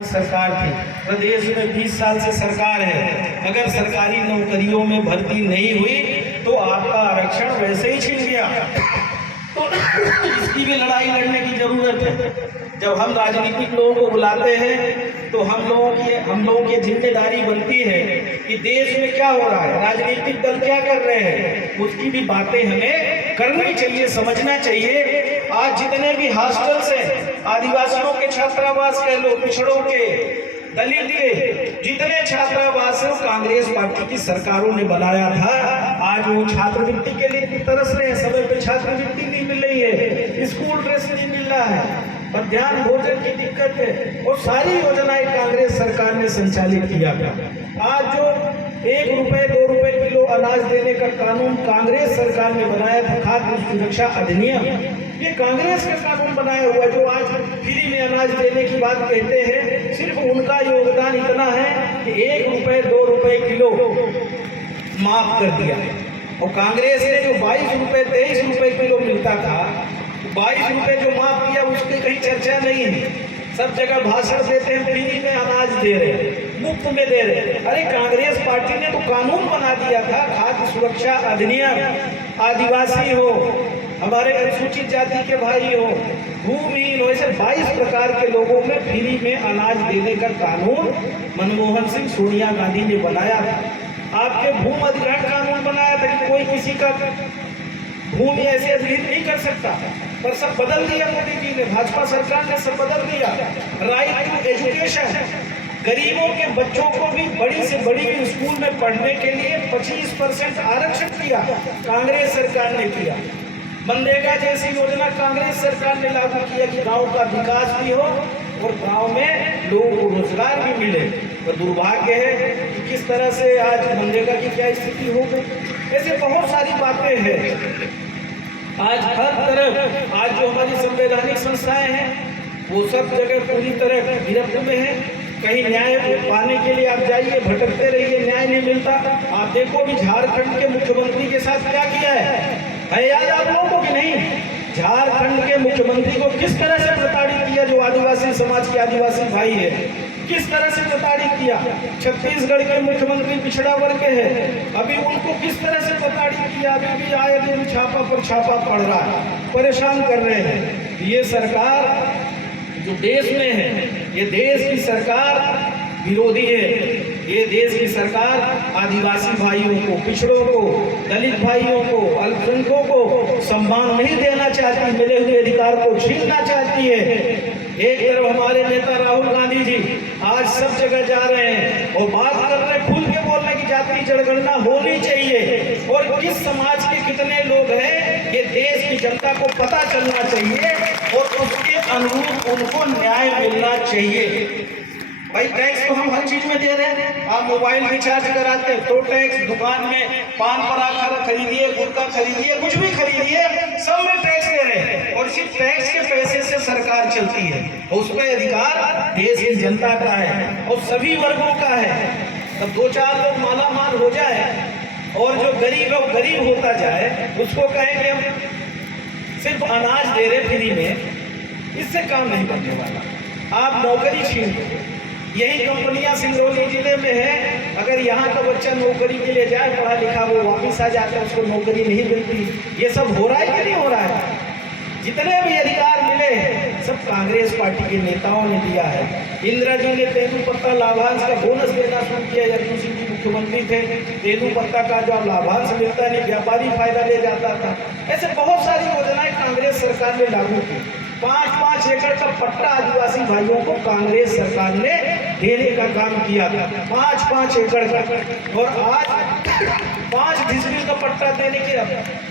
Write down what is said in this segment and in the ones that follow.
सरकार थी। प्रदेश में 20 साल से सरकार है। अगर सरकारी नौकरियों में भर्ती नहीं हुई तो आपका आरक्षण वैसे ही छिन गया। तो इसकी भी लड़ाई लड़ने की जरूरत है। जब हम राजनीतिक लोगों को बुलाते हैं तो हम लोगों की जिम्मेदारी बनती है कि देश में क्या हो रहा है, राजनीतिक दल क्या कर रहे हैं, उसकी भी बातें हमें करनी चाहिए, समझना चाहिए। आज जितने भी हॉस्टल्स हैं, आदिवासियों के छात्रावास कह लो, पिछड़ों के, दलित के जितने छात्रावास हैं, कांग्रेस पार्टी की सरकारों ने बनाया था। आज वो छात्रवृत्ति के लिए तरस रहे हैं, समय पे छात्रवृत्ति नहीं मिल रही है, स्कूल ड्रेस नहीं मिल रहा है, मध्याह्न भोजन की दिक्कत है, और सारी योजनाएं कांग्रेस सरकार ने संचालित किया था। आज जो 1 रुपए 2 रुपए किलो अनाज देने का कानून कांग्रेस सरकार ने बनाया था, खाद्य सुरक्षा अधिनियम, ये कांग्रेस का कानून बनाया हुआ। जो आज फ्री में अनाज देने की बात कहते हैं, सिर्फ उनका योगदान इतना है कि 1 रुपए 2 रुपए किलो माफ कर दिया। और कांग्रेस ने जो 22 रुपए 23 रुपए किलो मिलता था, 22 रुपए जो माफ किया, उसकी कहीं चर्चा नहीं है। सब जगह भाषण देते हैं, फ्री में अनाज दे रहे, मुफ्त में दे रहे। अरे कांग्रेस पार्टी ने तो कानून बना दिया था, खाद्य सुरक्षा अधिनियम। आदिवासी हो, हमारे अनुसूचित जाति के भाई हो, भूमिहीन हो, ऐसे 22 प्रकार के लोगों में फ्री में अनाज देने का कानून मनमोहन सिंह, सोनिया गांधी ने बनाया था। आपके भूमि अधिग्रहण कानून बनाया था कि कोई किसी का भूमि ऐसे अधिग्रहित नहीं कर सकता, पर सब बदल दिया मोदी जी ने, भाजपा सरकार ने सब बदल दिया। राइट टू एजुकेशन, गरीबों के बच्चों को भी बड़ी से बड़ी स्कूल में पढ़ने के लिए 25% आरक्षण किया, कांग्रेस सरकार ने किया। मनरेगा जैसी योजना कांग्रेस सरकार ने लागू किया कि गांव का विकास भी हो और गांव में लोगों को रोजगार भी मिले। तो दुर्भाग्य है कि किस तरह से आज मनरेगा की क्या स्थिति हो गई। ऐसे बहुत सारी बातें हैं। आज हर तरफ, आज जो हमारी संवैधानिक संस्थाएं हैं, वो सब जगह पूरी तरह गिरफ्त में है। कहीं न्याय पाने के लिए आप जाइए, भटकते रहिए, न्याय नहीं मिलता। आप देखो भी झारखंड के मुख्यमंत्री के साथ क्या किया है याद आप लोगों को कि नहीं? झारखंड के मुख्यमंत्री को किस तरह से प्रताड़ित किया, जो आदिवासी समाज के आदिवासी भाई है, किस तरह से प्रताड़ित किया। छत्तीसगढ़ के मुख्यमंत्री पिछड़ा वर्ग के हैं, अभी उनको किस तरह से प्रताड़ित किया। अभी भी आए दिन छापा पर छापा पड़ रहा है, परेशान कर रहे हैं। ये सरकार जो देश में है, ये देश की सरकार विरोधी है। ये देश की सरकार आदिवासी भाइयों को, पिछड़ों को, दलित भाइयों को, अल्पसंख्यकों को सम्मान नहीं देना चाहती, मिले हुए अधिकार को छीनना चाहती है। एक तरफ हमारे नेता राहुल गांधी जी आज सब जगह जा रहे हैं और बात कर रहे हैं, खुल के बोल रहे हैं कि जाति जनगणना होनी चाहिए, और किस समाज के कितने लोग हैं ये देश की जनता को पता चलना चाहिए और उसके अनुरूप उनको न्याय मिलना चाहिए। भाई टैक्स तो हम हर चीज में दे रहे हैं। आप मोबाइल रिचार्ज कराते हैं तो टैक्स, दुकान में पान पराठा खरीदिए, गुटखा खरीदिए, कुछ भी खरीदिए, सब में टैक्स दे रहे हैं। और सिर्फ टैक्स के पैसे से सरकार चलती है, उस पर अधिकार देश की जनता का है और सभी वर्गों का है। तब 2-4 लोग माला माल हो जाए और जो गरीब है वो गरीब होता जाए, उसको कहें कि हम सिर्फ अनाज दे रहे फ्री में, इससे काम नहीं बनने वाला। आप नौकरी छीन लो। यही कंपनियां सिंगरौली जिले में है। अगर यहाँ का बच्चा नौकरी के लिए जाए, पढ़ा लिखा, वो वापिस आ जाता है, उसको नौकरी नहीं मिलती। ये सब हो रहा है कि नहीं हो रहा है? जितने भी अधिकार मिले हैं सब कांग्रेस पार्टी के नेताओं ने दिया है। इंदिरा जी ने तेंदुपत्ता लाभांश का बोनस देना शुरू किया। यदुवंशी जी मुख्यमंत्री थे, तेंदुपत्ता का जो लाभांश मिलता नहीं, व्यापारी फायदा ले जाता था। ऐसे बहुत सारी योजनाएं कांग्रेस सरकार ने लागू की। 5-5 एकड़ का पट्टा आदिवासी भाइयों को कांग्रेस सरकार ने देने का काम किया था, 5-5 एकड़ का। और आज 5 डिसमिल का पट्टा देने की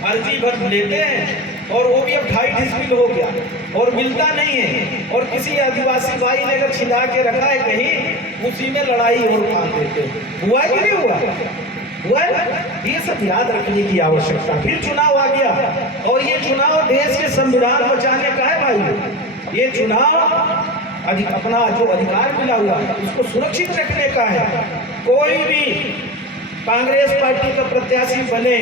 अर्जी भर लेते हैं, और वो भी अब 2.5 डिसमिल हो गया और मिलता नहीं है। और किसी आदिवासी भाई ने अगर छिला के रखा है कहीं, उसी में लड़ाई और बांध देते हैं। हुआ कि नहीं हुआ? हुआ है। ये सब याद रखने की आवश्यकता। फिर चुनाव आ गया, और ये चुनाव देश के संविधान बचाने का है भाई। ये चुनाव अपना जो अधिकार मिला हुआ है उसको सुरक्षित रखने का है। कोई भी कांग्रेस पार्टी का प्रत्याशी बने,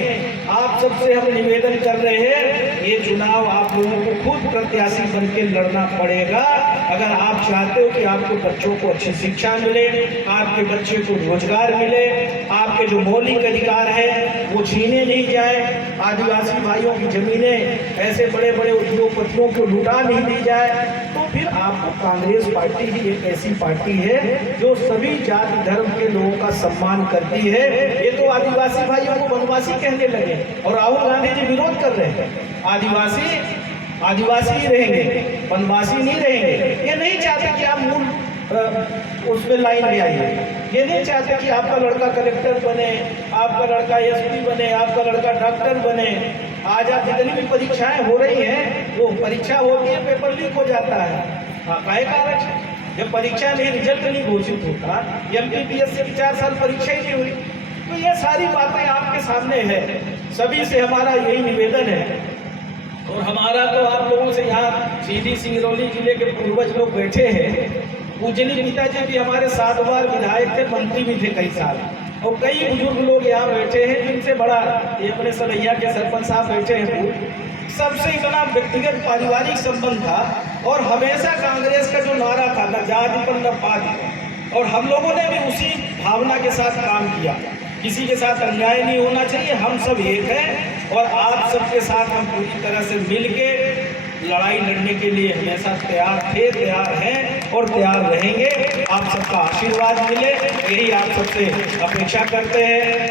आप सबसे हम निवेदन कर रहे हैं, ये चुनाव आप लोगों को खुद प्रत्याशी बनकर लड़ना पड़ेगा। अगर आप चाहते हो कि आपके बच्चों को अच्छी शिक्षा मिले, आपके बच्चे को रोजगार मिले, आपके जो मौलिक अधिकार है वो छीने नहीं जाए, आदिवासी भाइयों की जमीनें ऐसे बड़े बड़े उद्योगपतियों को लुटा नहीं दी जाए, तो फिर आपको कांग्रेस पार्टी ही एक ऐसी पार्टी है जो सभी जाति धर्म के लोगों का सम्मान करती है। ये तो आदिवासी भाइयों को वनवासी कहने लगे और राहुल गांधी जी विरोध कर रहे हैं। आदिवासी ही रहेंगे, वनवासी नहीं रहेंगे। ये नहीं चाहते कि आप मूल उसमें लाइन में आइए। ये नहीं चाहते कि आपका लड़का कलेक्टर बने, आपका लड़का एसपी बने, आपका लड़का डॉक्टर बने। आज आप जितनी भी परीक्षाएं हो रही हैं, वो परीक्षा होती है, पेपर लीक हो जाता है। काहे कारण? जब परीक्षा नहीं, रिजल्ट नहीं घोषित होता, MPPSC की 4 साल परीक्षा ही नहीं हुई। तो ये सारी बातें आपके सामने है। सभी से हमारा यही निवेदन है, और हमारा तो आप लोगों से यहाँ सीधी सिंगरौली जिले के पूर्वज लोग बैठे हैं। पूजनीय पिताजी भी हमारे 7 बार विधायक थे, मंत्री भी थे कई साल, और कई बुजुर्ग लोग यहाँ बैठे हैं जिनसे बड़ा, ये अपने सरैया के सरपंच साहब बैठे हैं, सबसे इतना व्यक्तिगत पारिवारिक संबंध था। और हमेशा कांग्रेस का जो नारा था, न जाति पर न पात, और हम लोगों ने भी उसी भावना के साथ काम किया। किसी के साथ अन्याय नहीं होना चाहिए, हम सब एक हैं, और आप सबके साथ हम पूरी तरह से मिलके लड़ाई लड़ने के लिए हमेशा तैयार थे, तैयार हैं और तैयार रहेंगे। आप सबका आशीर्वाद मिले, यही आप सबसे अपेक्षा करते हैं।